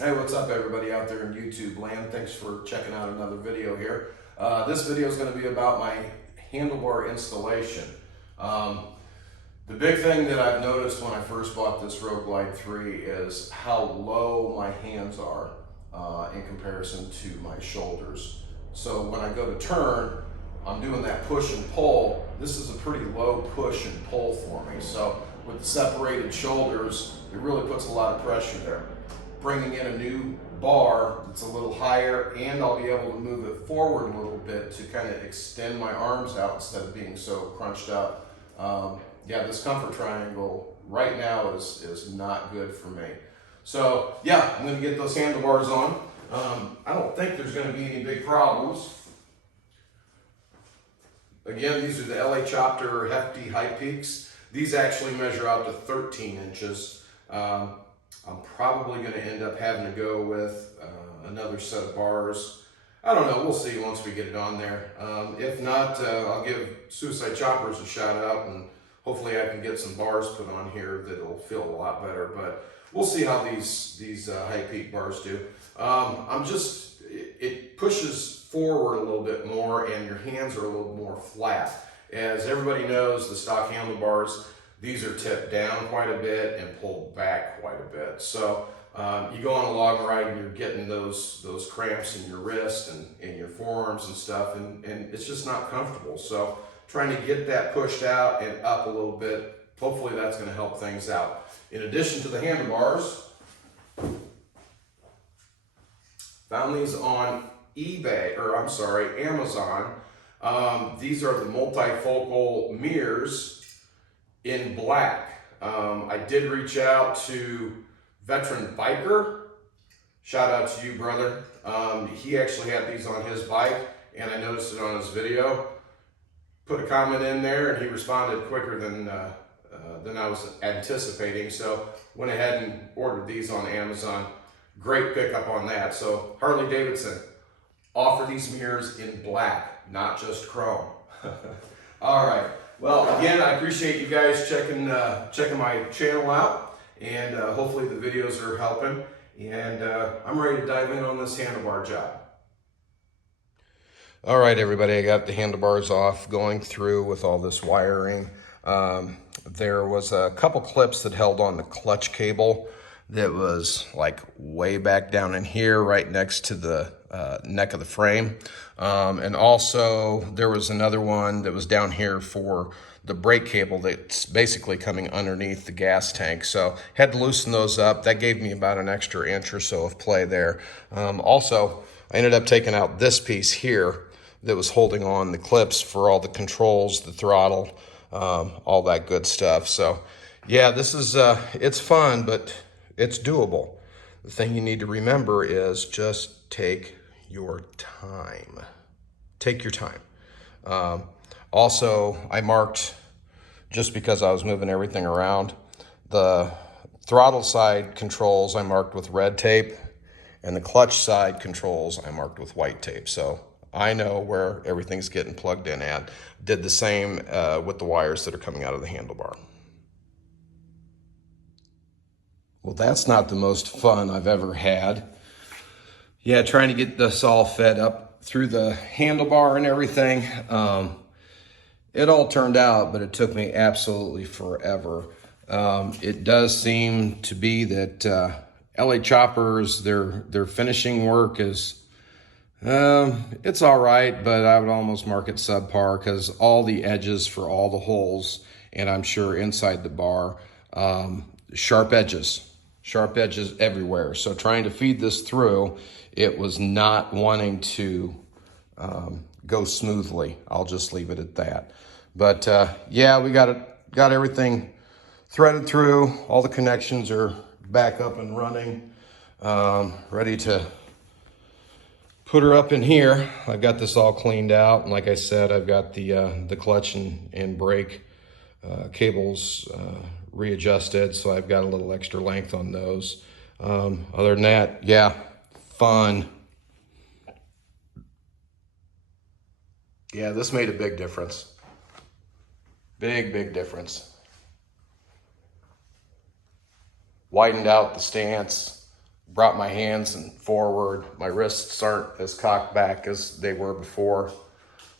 Hey, what's up everybody out there in YouTube land? Thanks for checking out another video here. This video is going to be about my handlebar installation. Um, the big thing that I've noticed when I first bought this Road Glide 3 is how low my hands are in comparison to my shoulders. So when I go to turn, I'm doing that push and pull. This is a pretty low push and pull for me. So with the separated shoulders, it really puts a lot of pressure there. Bringing in a new bar that's a little higher, and I'll be able to move it forward a little bit to kind of extend my arms out instead of being so crunched up. Yeah, this comfort triangle right now is not good for me. So yeah, I'm gonna get those handlebars on. I don't think there's gonna be any big problems. Again, these are the LA Chopper Hefty High Peaks. These actually measure out to 13 inches. I'm probably going to end up having to go with another set of bars. I don't know, we'll see once we get it on there. If not, I'll give Suicide Choppers a shout out, and hopefully I can get some bars put on here that'll feel a lot better, but we'll see how these high peak bars do. It pushes forward a little bit more and your hands are a little more flat. As everybody knows, the stock handlebars, these are tipped down quite a bit and pulled back quite a bit. So you go on a long ride and you're getting those cramps in your wrist and in your forearms and stuff, and it's just not comfortable. So trying to get that pushed out and up a little bit, hopefully that's going to help things out. In addition to the handlebars, found these on Amazon. These are the multifocal mirrors in black. I did reach out to Veteran Biker. Shout out to you, brother. He actually had these on his bike, and I noticed it on his video. Put a comment in there, and he responded quicker than I was anticipating. So went ahead and ordered these on Amazon. Great pickup on that. So Harley-Davidson, offer these mirrors in black, not just chrome. All right. Well, again, I appreciate you guys checking my channel out, and hopefully the videos are helping. And I'm ready to dive in on this handlebar job. All right, everybody, I got the handlebars off, going through with all this wiring. There was a couple clips that held on the clutch cable that was like way back down in here, right next to the neck of the frame. And also there was another one that was down here for the brake cable that's basically coming underneath the gas tank. So had to loosen those up. That gave me about an extra inch or so of play there. Also, I ended up taking out this piece here that was holding on the clips for all the controls, the throttle, all that good stuff. So yeah, this is, it's fun, but it's doable. The thing you need to remember is just take your time. Take your time. Also, I marked, just because I was moving everything around, the throttle side controls I marked with red tape, and the clutch side controls I marked with white tape. So I know where everything's getting plugged in at. Did the same with the wires that are coming out of the handlebar. Well, that's not the most fun I've ever had. Yeah, trying to get this all fed up through the handlebar and everything. It all turned out, but it took me absolutely forever. It does seem to be that LA Choppers, their finishing work is, it's all right, but I would almost mark it subpar, because all the edges for all the holes, and I'm sure inside the bar, sharp edges everywhere. So trying to feed this through, it was not wanting to go smoothly. I'll just leave it at that. But yeah, we got everything threaded through. All the connections are back up and running, ready to put her up in here. I've got this all cleaned out, and like I said, I've got the clutch and brake cables readjusted, so I've got a little extra length on those. Other than that, yeah, fun. Yeah, this made a big difference. Big difference. Widened out the stance, brought my hands forward. My wrists aren't as cocked back as they were before.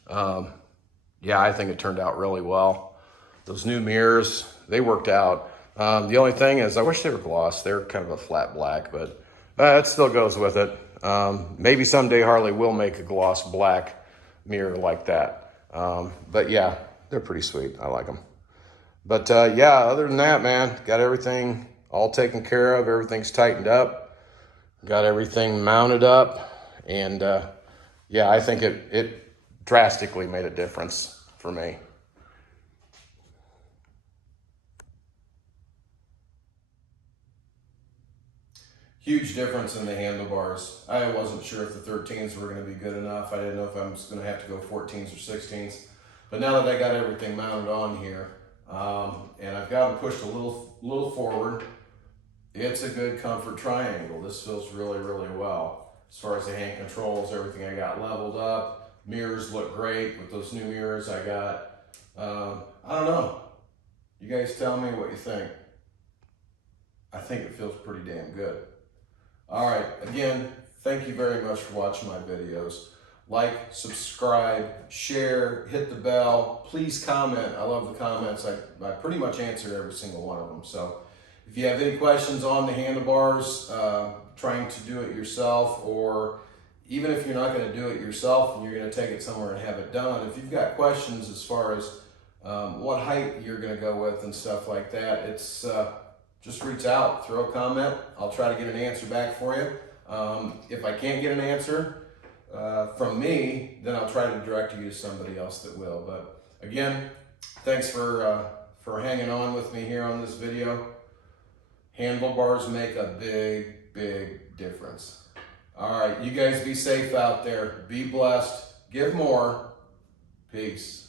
Yeah, I think it turned out really well. Those new mirrors, they worked out. The only thing is I wish they were gloss. They're kind of a flat black, but it still goes with it. Maybe someday Harley will make a gloss black mirror like that. But yeah, they're pretty sweet. I like them. But yeah, other than that, man, got everything all taken care of. Everything's tightened up. Got everything mounted up. And yeah, I think it drastically made a difference for me. Huge difference in the handlebars. I wasn't sure if the 13s were going to be good enough. I didn't know if I was going to have to go 14s or 16s. But now that I got everything mounted on here, and I've got them pushed a little forward, it's a good comfort triangle. This feels really, really well. As far as the hand controls, everything I got leveled up. Mirrors look great with those new mirrors I got. I don't know. You guys tell me what you think. I think it feels pretty damn good. All right, again, thank you very much for watching my videos. Like, subscribe, share, hit the bell. Please comment. I love the comments. I pretty much answer every single one of them. So if you have any questions on the handlebars, trying to do it yourself, or even if you're not going to do it yourself and you're going to take it somewhere and have it done, if you've got questions as far as what height you're going to go with and stuff like that, it's just reach out, throw a comment. I'll try to get an answer back for you. If I can't get an answer from me, then I'll try to direct you to somebody else that will. But again, thanks for hanging on with me here on this video. Handlebars make a big, big difference. All right, you guys be safe out there. Be blessed. Give more. Peace.